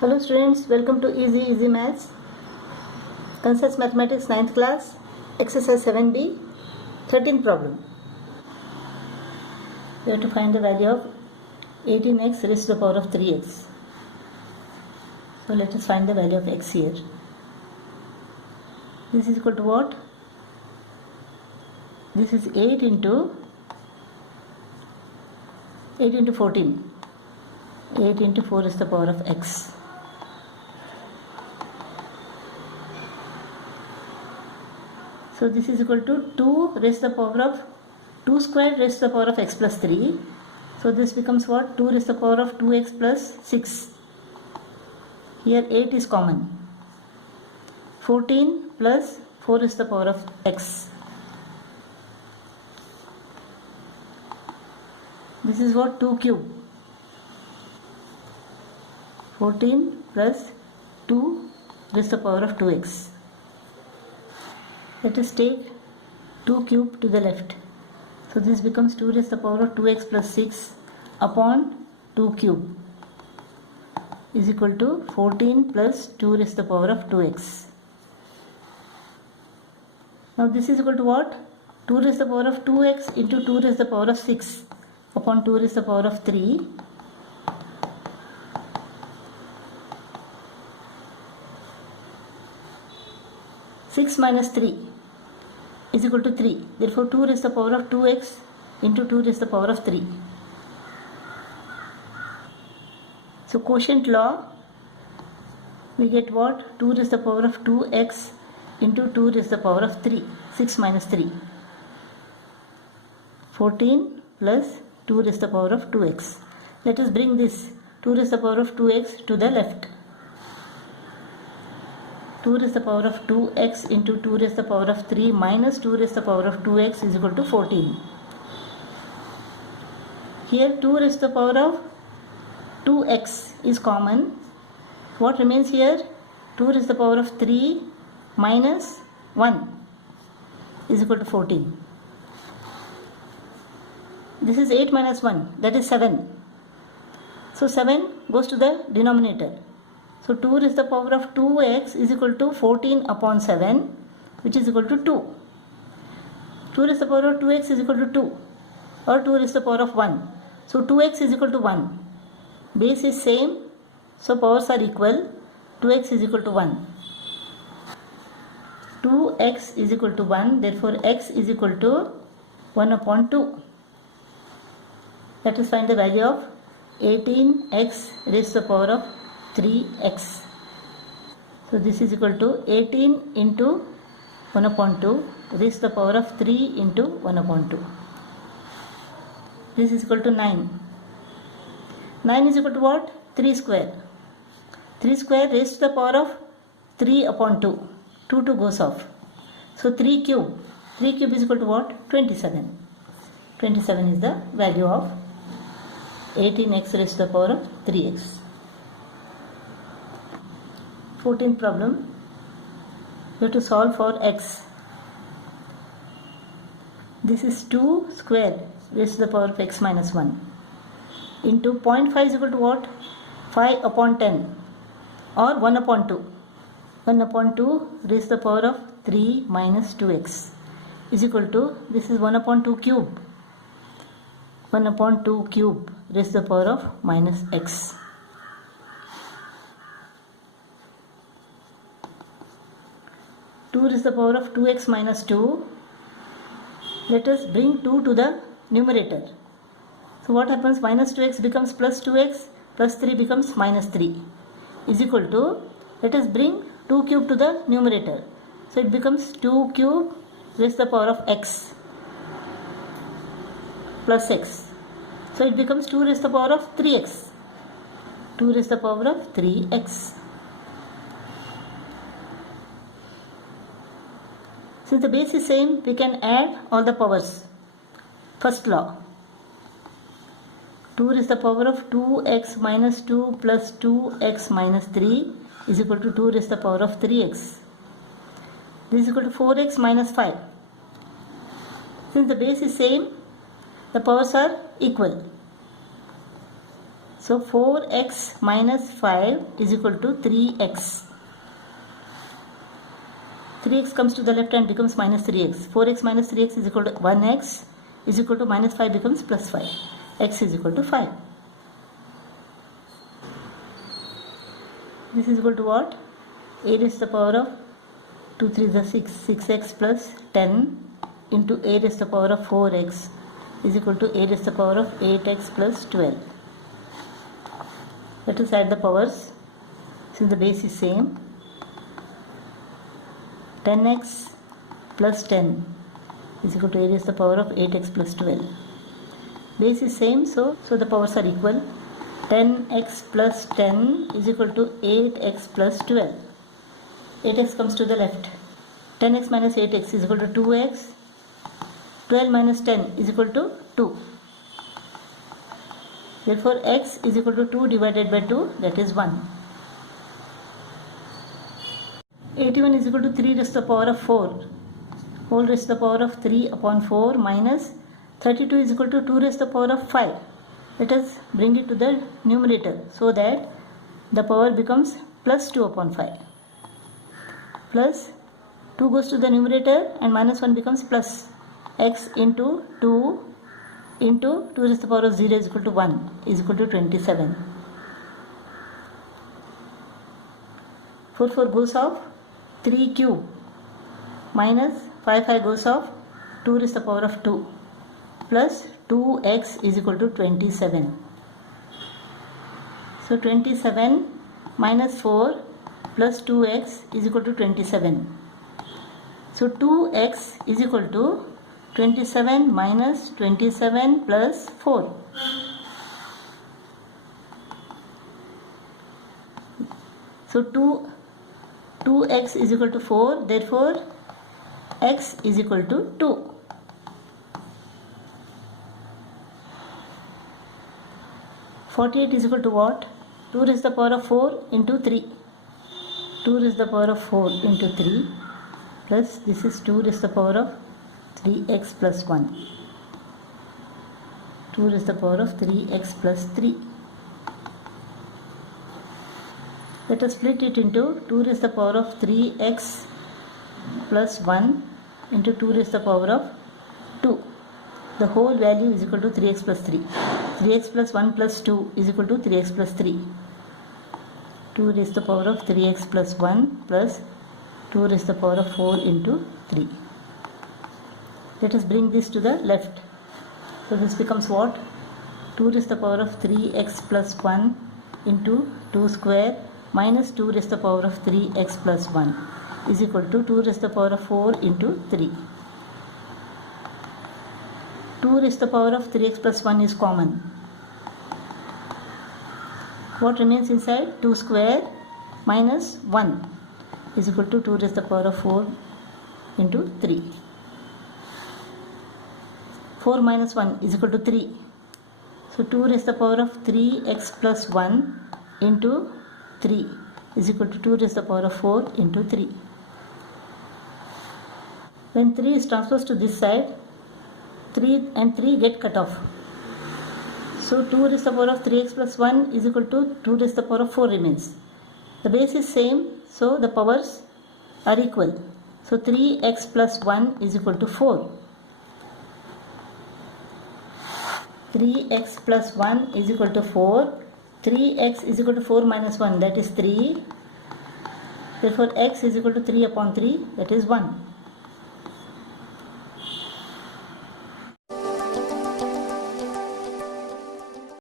Hello students, welcome to Easy Maths. Concepts Mathematics 9th class, exercise 7b, 13th problem. We have to find the value of 18x raised to the power of 3x. So let us find the value of x here. This is equal to what? This is 8 into 14. 8 into 4 is the power of x. So this is equal to 2 raised to the power of 2 squared raised to the power of x plus 3. So this becomes what? 2 raised to the power of 2x plus 6. Here 8 is common. 14 plus 4 is the power of x. This is what? 2 cube. 14 plus 2 raised to the power of 2x. Let us take 2 cube to the left. So this becomes 2 raised to the power of 2x plus 6 upon 2 cube is equal to 14 plus 2 raised to the power of 2x. Now this is equal to what? 2 raised to the power of 2x into 2 raised to the power of 6 upon 2 raised to the power of 3. Six minus 3 is equal to 3. Therefore 2 raised to the power of 2x into 2 raised to the power of 3. So quotient law, we get what? 2 raised to the power of 2x into 2 raised to the power of 3. 6 minus 3. 14 plus 2 raised to the power of 2x. Let us bring this 2 raised to the power of 2x to the left. 2 raised to the power of 2x into 2 raised to the power of 3 minus 2 raised to the power of 2x is equal to 14. Here 2 raised to the power of 2x is common. What remains here? 2 raised to the power of 3 minus 1 is equal to 14. This is 8 minus 1, that is 7. So 7 goes to the denominator. So 2 raised to the power of 2x is equal to 14 upon 7, which is equal to 2. 2 raised to the power of 2x is equal to 2, or 2 raised to the power of 1. So 2x is equal to 1. Base is same, so powers are equal. 2x is equal to 1. 2x is equal to 1, therefore x is equal to 1 upon 2. Let us find the value of 18x raised to the power of 3x. So this is equal to 18 into 1 upon 2 raised to the power of 3 into 1 upon 2. This is equal to 9. 9 is equal to what? 3 square. 3 square raised to the power of 3 upon 2. 2 goes off. So 3 cube. 3 cube is equal to what? 27. 27 is the value of 18x raised to the power of 3x. 14th problem, you have to solve for x. This is 2 square raised to the power of x minus 1 into 0.5 is equal to what? 5 upon 10 or 1 upon 2. 1 upon 2 raised to the power of 3 minus 2x is equal to, this is 1 upon 2 cube. 1 upon 2 cube raised to the power of minus x. Two raised to the power of 2x minus 2. Let us bring 2 to the numerator. So what happens? Minus 2x becomes plus 2x, plus 3 becomes minus 3 is equal to, let us bring 2 cube to the numerator. So it becomes 2 cube raised to the power of x plus x. So it becomes 2 raised to the power of 3x. 2 raised to the power of 3x. Since the base is same, we can add all the powers. First law. 2 raised to the power of 2x minus 2 plus 2x minus 3 is equal to 2 raised to the power of 3x. This is equal to 4x minus 5. Since the base is same, the powers are equal. So 4x minus 5 is equal to 3x. 3x comes to the left and becomes minus 3x. 4x minus 3x is equal to 1x is equal to minus 5 becomes plus 5. X is equal to 5. This is equal to what? A raised to the power of 2 3 is 6. 6x plus 10 into a raised to the power of 4x is equal to a raised to the power of 8x plus 12. Let us add the powers since the base is same. 10x plus 10 is equal to a raised to the power of 8x plus 12. Base is same, so the powers are equal. 10x plus 10 is equal to 8x plus 12. 8x comes to the left. 10x minus 8x is equal to 2x. 12 minus 10 is equal to 2. Therefore, x is equal to 2 divided by 2, that is 1. 81 is equal to 3 raised to the power of 4 whole raised to the power of 3 upon 4 minus 32 is equal to 2 raised to the power of 5. Let us bring it to the numerator so that the power becomes plus 2 upon 5. Plus 2 goes to the numerator and minus 1 becomes plus x into 2 into 2 raised to the power of 0 is equal to 1 is equal to 27. 4 4 goes off, 3 cube minus 5 5 goes off, 2 raised to the power of 2 plus 2x is equal to 27. So 27 minus 4 plus 2x is equal to 27. So 2x is equal to 27 minus 27 plus 4. So 2x is equal to 4, therefore x is equal to 2. (48) is equal to what? 2 raised to the power of 4 into 3. 2 raised to the power of 4 into 3 plus this is 2 raised to the power of 3x plus 1. 2 raised to the power of 3x plus 3. Let us split it into 2 raised to the power of 3x plus 1 into 2 raised to the power of 2. The whole value is equal to 3x plus 3. 3x plus 1 plus 2 is equal to 3x plus 3. 2 raised to the power of 3x plus 1 plus 2 raised to the power of 4 into 3. Let us bring this to the left. So this becomes what? 2 raised to the power of 3x plus 1 into 2 square minus 2 raised to the power of 3x plus 1 is equal to 2 raised to the power of 4 into 3. 2 raised to the power of 3x plus 1 is common. What remains inside? 2 square minus 1 is equal to 2 raised to the power of 4 into 3. 4 minus 1 is equal to 3. So 2 raised to the power of 3x plus 1 into 3 is equal to 2 raised to the power of 4 into 3. When 3 is transposed to this side, 3 and 3 get cut off. So 2 raised to the power of 3x plus 1 is equal to 2 raised to the power of 4 remains. The base is same, so the powers are equal. So 3x plus 1 is equal to 4. 3x plus 1 is equal to 4. 3x is equal to 4 minus 1, that is 3. Therefore x is equal to 3 upon 3, that is 1.